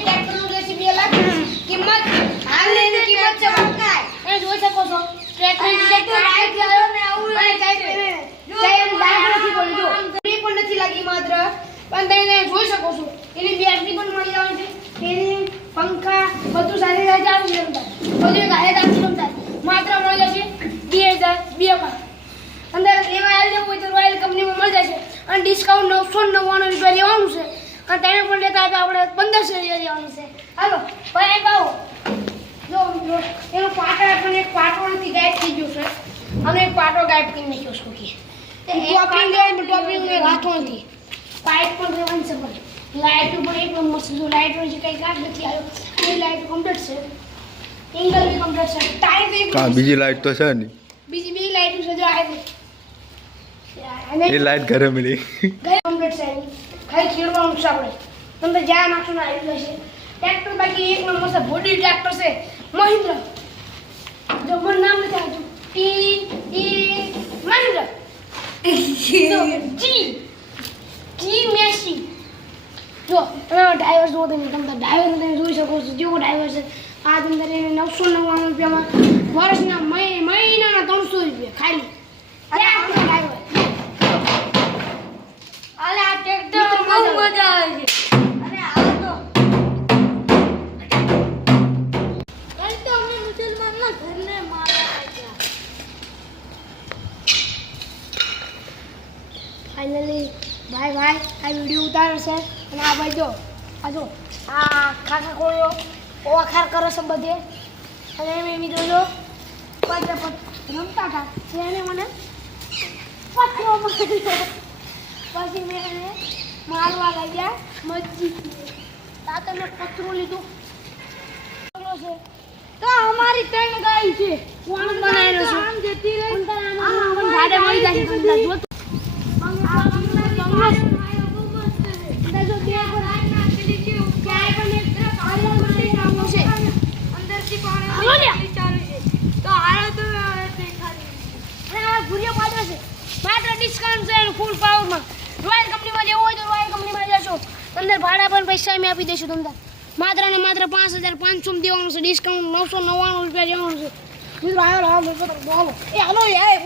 ટ્રેક્ટરનું લેશે 2 લાખ કિંમત હાલની કિંમત છે બંકાય તમે જોઈ શકો છો ટ્રેક્ટર કાઈ લાવ્યો ને આવું અને કાઈ નથી બોલ્યો ફ્રી પણ નથી લાગી માત્ર પણ તમે જોઈ શકો છો એની બેટરી પણ મળી આવે છે તેની પંખા બધું સારી રીતે આવી જશે બધું ગાયે રાખી લમતા માત્ર મળી જશે 2002 માં અંદર એમાં આવેલું હોય તો રોયલ કંપનીમાં મળી જશે અને ડિસ્કાઉન્ટ 999 રૂપિયા લેવાનું છે અને તમે પણ લેતા હતા આપણે 1500 લેવાનું છે હાલો ભાઈ આવો જો એનો પાટો આપણને એક પાટો નથી ગાયબ થઈ ગયો છે અને એક પાટો ગાયબ કરી નાખ્યો છે કે ટોપિંગ હાથો નથી પાઇપ પણ રહેવાની છે પણ લાઇટ ઉપર એક નંબર છે જો લાઇટ હોય છે કંઈ કાઢ નથી આવ્યો એ લાઇટ કમ્પ્લીટ છે એંગલ બી કમ્પ્લીટ છે ટાઈપ એક બીજી લાઈટ તો છે નહીં બીજી બી લાઇટ છે જો આવે એ લાઈટ ઘરે મળી ઘરે કમ્પ્લીટ છે ખાલી ખીરવાનું છે આપણે તમને જ્યાં નાખશો ને આવી જશે ટ્રેક્ટર બાકી એક નંબર છે બોડી ટ્રેક્ટર છે મહિન્દ્ર જો મને નામ નથી આવતું મહિન્દ્ર જી મેસી જો ડ્રાઈવર જો તમે ડ્રાઈવર તમે જોઈ શકો છો જેવો ડ્રાઈવર છે આ અંદર એને 999 રૂપિયામાં વર્ષના મહિનાના 300 રૂપિયા ખાલી ડ્રાઈવર અલે આ ટ્રેક્ટર બહુ મજા આવે છે અને આ તો અમે મુસલમાનના ઘરને મારવા ફાઇનલી ભાઈ આ વિડીયો ઉતારે છે અને આ ભાઈ જો આ ખાખા ખોળ્યો ઓખાર કરો છે બધે અને એમ મિત્રો જો રમતા હતા એને મને પથરો માર્યો પછી મેં એને મારવા લાગ્યા મસ્જિદ આ તમે પથરું લીધું છે તો અમારી 3 ગાય છે કોણ બનાવેલો છે આમ જતી રહી આમ ગાડે મળી જાય છે જો ફૂલ પાવરમાં રોયલ કંપનીમાં જેવું હોય તો રોયલ કંપનીમાં જશો અંદર ભાડા પણ પૈસા અમે આપી દઈશું તમને માત્ર ને માત્ર 5500 દેવાનું છે ડિસ્કાઉન્ટ 999 રૂપિયા દેવાનું છે મિત્રો હાલો એ હાલો યાર